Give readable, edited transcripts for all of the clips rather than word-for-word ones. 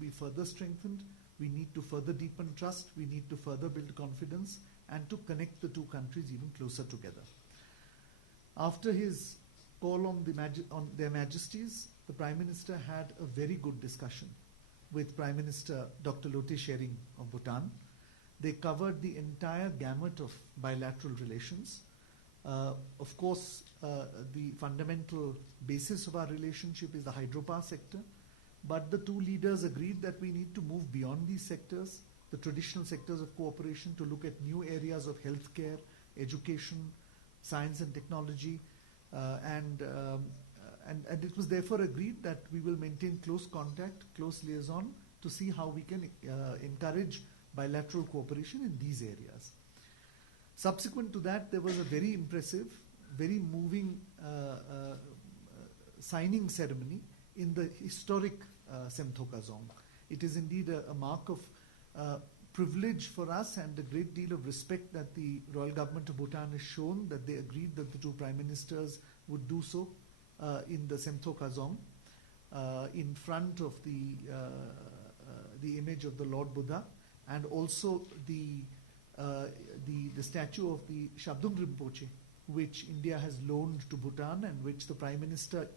be further strengthened. We need to further deepen trust. We need to further build confidence and to connect the two countries even closer together. After his call on their Majesties, the Prime Minister had a very good discussion with Prime Minister Dr. Lote Tshering of Bhutan. They covered the entire gamut of bilateral relations. Of course, the fundamental basis of our relationship is the hydropower sector, but the two leaders agreed that we need to move beyond these sectors, the traditional sectors of cooperation, to look at new areas of healthcare, education, science and technology, and it was therefore agreed that we will maintain close contact, close liaison to see how we can encourage bilateral cooperation in these areas. Subsequent to that, there was a very impressive, very moving signing ceremony in the historic Semthoka Zong. It is indeed a mark of privilege for us and a great deal of respect that the Royal Government of Bhutan has shown, that they agreed that the two Prime Ministers would do so in the Semthoka Zong in front of the image of the Lord Buddha, and also the statue of the Shabdung Rinpoche, which India has loaned to Bhutan, and which the Prime Minister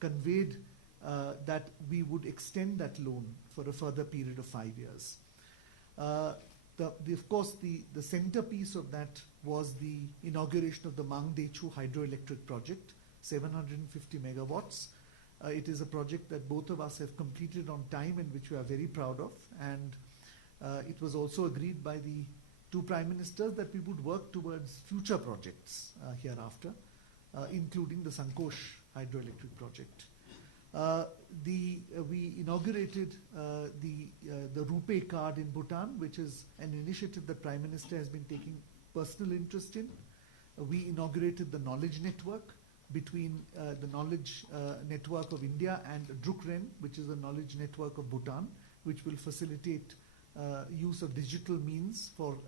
conveyed that we would extend that loan for a further period of 5 years. Of course, the centerpiece of that was the inauguration of the Mang Dechu hydroelectric project, 750 megawatts. It is a project that both of us have completed on time and which we are very proud of. And it was also agreed by the two Prime Ministers that we would work towards future projects hereafter, including the Sankosh hydroelectric project. We inaugurated the RuPay card in Bhutan, which is an initiative that Prime Minister has been taking personal interest in. We inaugurated the knowledge network between the knowledge network of India and Drukren, which is the knowledge network of Bhutan, which will facilitate use of digital means for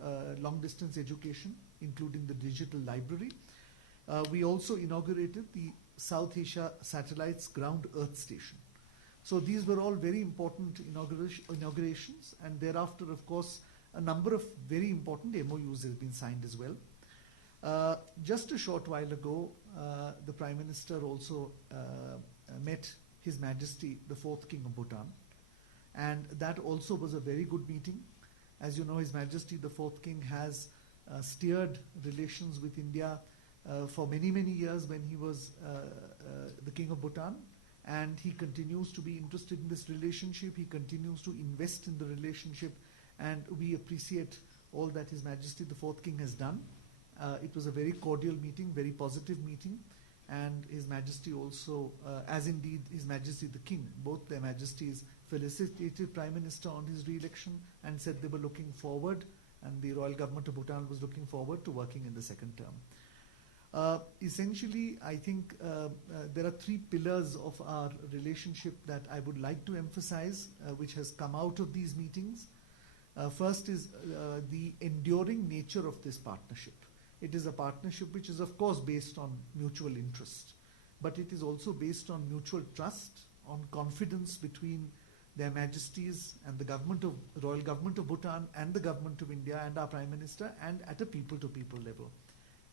long-distance education, including the digital library. We also inaugurated the South Asia Satellites Ground Earth Station. So these were all very important inaugurations, and thereafter, of course, a number of very important MOUs have been signed as well. Just a short while ago, the Prime Minister also met His Majesty, the Fourth King of Bhutan, and that also was a very good meeting. As you know, His Majesty, the Fourth King, has steered relations with India for many, many years when he was the King of Bhutan, and he continues to be interested in this relationship. He continues to invest in the relationship, and we appreciate all that His Majesty, the Fourth King, has done. It was a very cordial meeting, very positive meeting, and His Majesty also, as indeed His Majesty the King, both their Majesties felicitated Prime Minister on his re-election and said they were looking forward, and the Royal Government of Bhutan was looking forward to working in the second term. Essentially, I think there are three pillars of our relationship that I would like to emphasize, which has come out of these meetings. First is the enduring nature of this partnership. It is a partnership which is, of course, based on mutual interest, but it is also based on mutual trust, on confidence between Their Majesties and the Royal Government of Bhutan and the Government of India and our Prime Minister, and at a people-to-people level.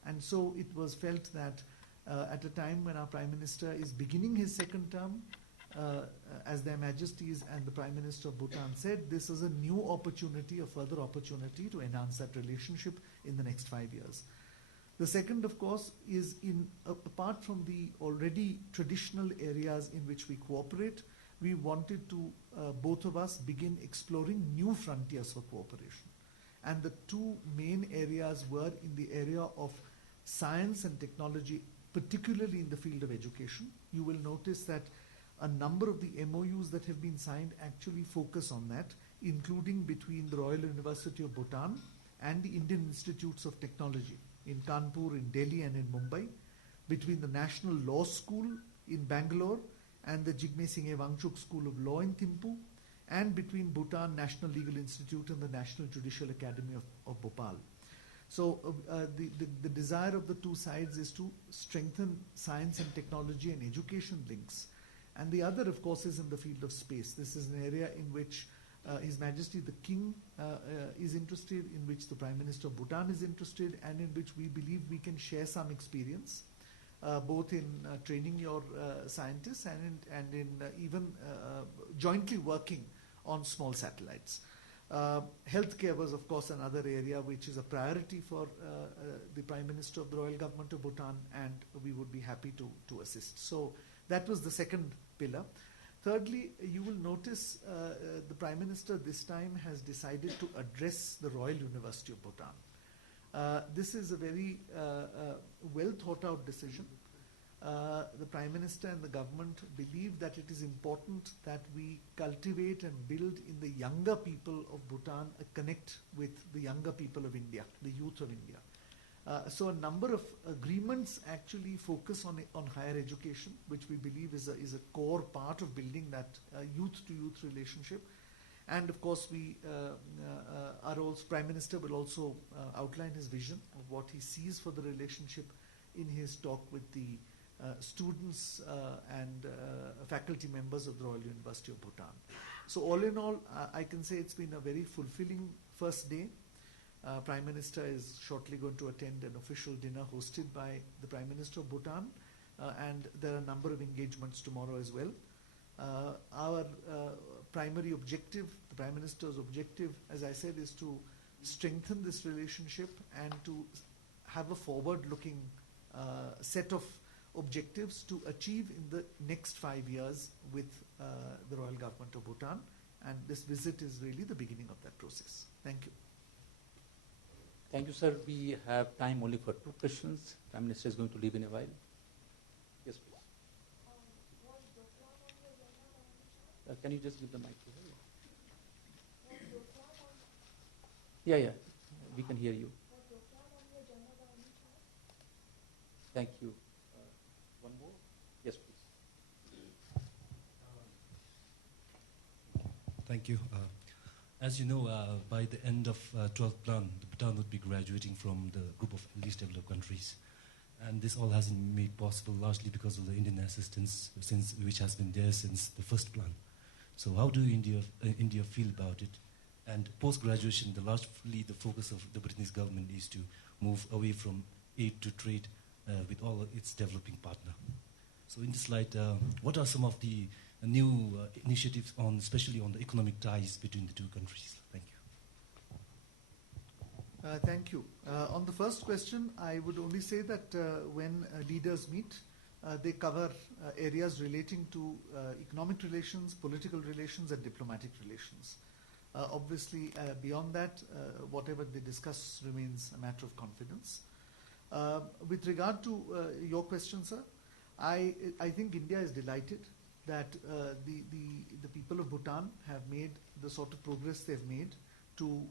And so it was felt that at a time when our Prime Minister is beginning his second term, as Their Majesties and the Prime Minister of Bhutan said, this is a new opportunity, a further opportunity to enhance that relationship in the next 5 years. The second, of course, is apart from the already traditional areas in which we cooperate, we wanted to, both of us, begin exploring new frontiers for cooperation. And the two main areas were in the area of science and technology, particularly in the field of education. You will notice that a number of the MOUs that have been signed actually focus on that, including between the Royal University of Bhutan and the Indian Institutes of Technology in Kanpur, in Delhi and in Mumbai, between the National Law School in Bangalore and the Jigme Singhe Wangchuk School of Law in Thimphu, and between Bhutan National Legal Institute and the National Judicial Academy of Bhopal. So the desire of the two sides is to strengthen science and technology and education links. And the other, of course, is in the field of space. This is an area in which His Majesty the King is interested, in which the Prime Minister of Bhutan is interested, and in which we believe we can share some experience, both in training your scientists and in even jointly working on small satellites. Healthcare was, of course, another area which is a priority for the Prime Minister of the Royal Government of Bhutan, and we would be happy to assist. So that was the second pillar. Thirdly, you will notice the Prime Minister this time has decided to address the Royal University of Bhutan. This is a very well thought out decision. The Prime Minister and the government believe that it is important that we cultivate and build in the younger people of Bhutan a connect with the younger people of India, the youth of India. So a number of agreements actually focus on higher education, which we believe is a core part of building that youth-to-youth relationship. And of course, Prime Minister will also outline his vision of what he sees for the relationship in his talk with the students and faculty members of the Royal University of Bhutan. So all in all, I can say it's been a very fulfilling first day. Prime Minister is shortly going to attend an official dinner hosted by the Prime Minister of Bhutan, and there are a number of engagements tomorrow as well. Our primary objective, the Prime Minister's objective, as I said, is to strengthen this relationship and to have a forward-looking set of objectives to achieve in the next 5 years with the Royal Government of Bhutan, and this visit is really the beginning of that process. Thank you. Thank you, sir. We have time only for 2 questions. Prime Minister is going to leave in a while. Yes, please. Can you just give the mic to her? Yeah, we can hear you. Thank you. One more? Yes, please. Thank you. As you know, by the end of 12th plan, Bhutan would be graduating from the group of least developed countries. And this all hasn't been made possible largely because of the Indian assistance, which has been there since the first plan. So how do India feel about it? And post-graduation, largely the focus of the Bhutanese government is to move away from aid to trade with all its developing partner. So in this light, what are some of the new initiatives, especially on the economic ties between the two countries? Thank you. Thank you. On the first question, I would only say that when leaders meet, they cover areas relating to economic relations, political relations, and diplomatic relations. Obviously, beyond that, whatever they discuss remains a matter of confidence. With regard to your question, sir, I think India is delighted that the people of Bhutan have made the sort of progress they've made to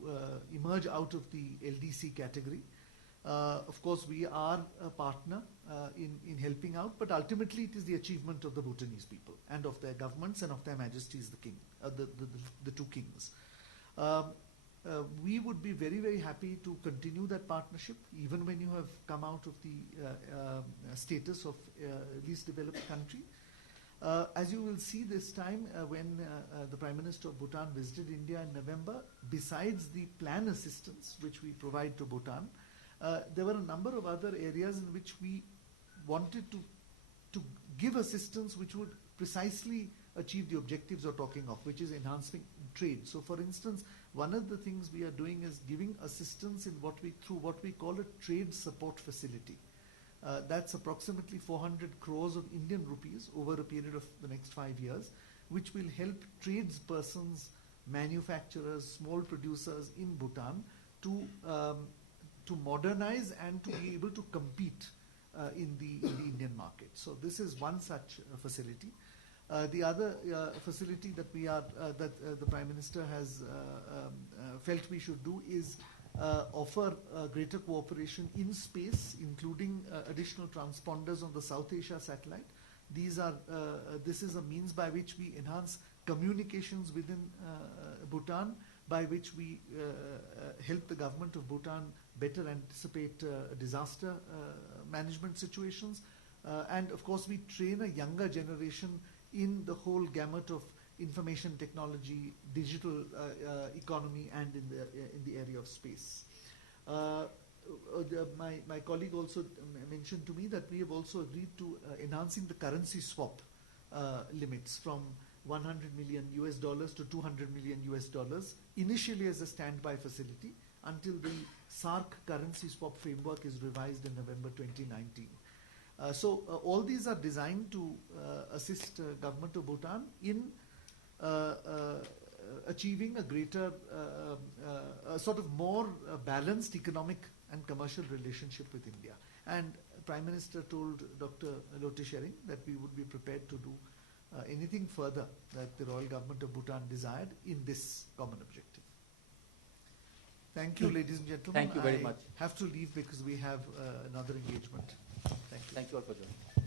emerge out of the LDC category. Of course, we are a partner in helping out, but ultimately it is the achievement of the Bhutanese people and of their governments and of their majesties, the king, the two kings. We would be very, very happy to continue that partnership, even when you have come out of the status of least developed country. As you will see this time, when the Prime Minister of Bhutan visited India in November, besides the plan assistance which we provide to Bhutan, there were a number of other areas in which we wanted to give assistance which would precisely achieve the objectives you're talking of, which is enhancing trade. So, for instance, one of the things we are doing is giving assistance in through what we call a trade support facility. That's approximately 400 crores of Indian rupees over a period of the next 5 years, which will help tradespersons, manufacturers, small producers in Bhutan to modernize and to be able to compete in the Indian market. So this is one such facility. The other facility that the Prime Minister has felt we should do is offer greater cooperation in space, including additional transponders on the South Asia satellite. This is a means by which we enhance communications within Bhutan, by which we help the government of Bhutan better anticipate disaster management situations. And of course, we train a younger generation in the whole gamut of information technology, digital economy, and in the area of space. My colleague also mentioned to me that we have also agreed to enhancing the currency swap limits from $100 million to $200 million, initially as a standby facility until the SARC currency swap framework is revised in November 2019. So all these are designed to assist government of Bhutan in achieving a greater, sort of more balanced economic and commercial relationship with India. And Prime Minister told Dr. Lote Shering that we would be prepared to do anything further that the Royal Government of Bhutan desired in this common objective. Thank you, ladies and gentlemen. Thank you very much. I have to leave because we have another engagement. Thank you. Thank you all for joining.